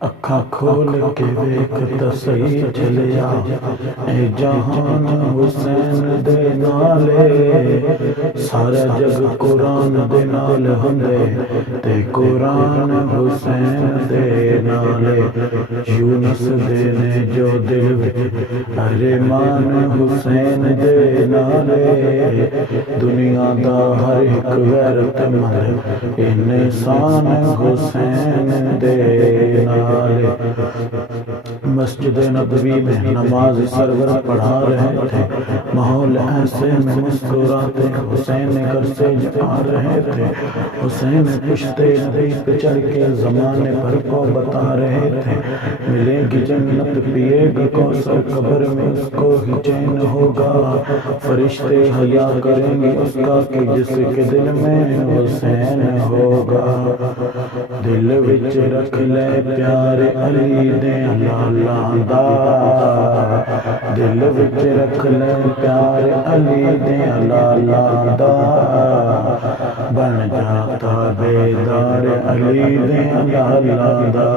اکھاں کھول کے دیکھ تے صحیح چلیا اے جہان حسین دے نالے سارا جگ قرآن دے نال ہندے تے قرآن حسین دے نالے یونس دے نے جو دل وچ ارمان حسین دے نالے دنیا دا ہر ایک غیرت مند انسان حسین دے نالے مسجد نبوی میں نماز سرور پڑھا رہے تھے ماحول ایسے میں مسکراتے حسین گھر سے جا رہے تھے حسین پشتے نبی پہ چڑھ کے زمانے پر کو بتا رہے تھے ملے گی جنت پیے گا کوثر قبر میں اس کو ہی چین ہوگا فرشتے حیا کریں گے اس کا کہ جس کے دل میں حسین ہوگا دل وچ رکھ لے پیار علی دے لالا دا دل وچ رکھ لے پیار علی دے لالا دا بن جاتا بیدار علی دے لالا دا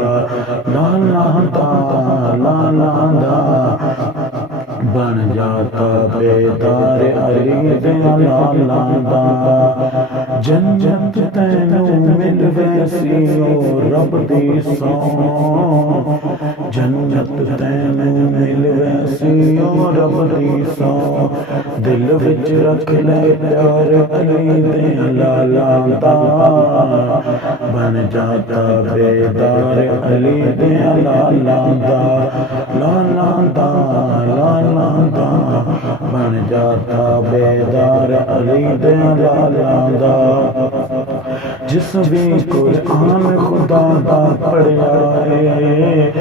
لالا دا لالا دا بن جاتا بیدار علی دے لالا دا جنت تینوں مل ویسی رب دی سو جنت تینوں مل ویسی رب دی سو دل وچ رکھ لے پیار علی دے لالا دا بن جاتا بیدار علی دے لالا دا لالا دا لالا دا بن جاتا بیدار علی دے لالا دا جس بھی قرآن خدا دا پڑھیا ہے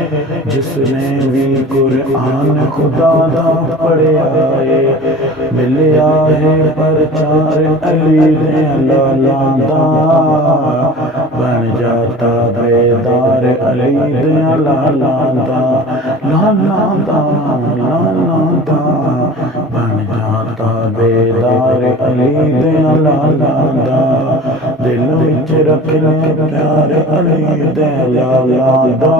جس نے بھی قرآن خدا دا پڑھیا ہے ملیا ہے پرچار علی دے لالا دا بن جاتا بیدار علی دے لالا دا لالا دا لالا دا بن جاتا بیدار علی دے لالا دا دل وچ رکھ لے پیار علی دے لالا دا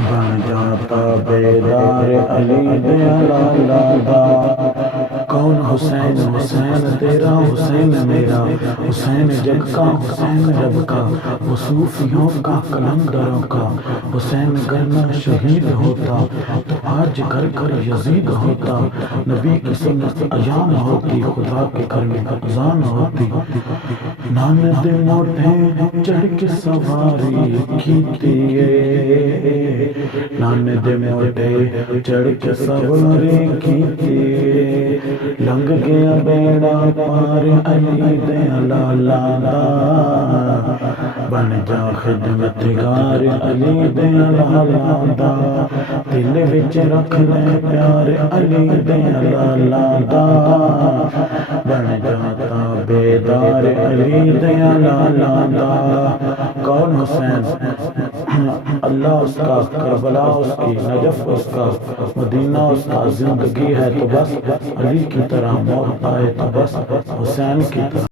بن جاتا بیدار علی دے لالا دا کون حسین حسین تیرا حسین میرا حسین جگ کا حسین رب کا وہ صوفیوں کا قلندروں کا حسین گر میں شہید ہوتا تو آج گھر گھر یزید ہوتا نبی کی سنت ایام ہوتی خدا کے گھر میں اذان ہوتی ناند موٹے چڑھ کے سواری کیتی ناند موٹے چڑھ کے سواری کیتی لنگ گیا بیڑا پار علی دے لالا دا بن جا خدمتگار علی دے لالا دا دل وچ رکھ لے پیار علی دے لالا دا بن جاتا بیدار علی دے لالا دا کون حسین اللہ اس کا کربلا اس کی نجف اس کا مدینہ اس کا زندگی ہے تو بس علی کی طرح موت آئے تو بس حسین کی طرح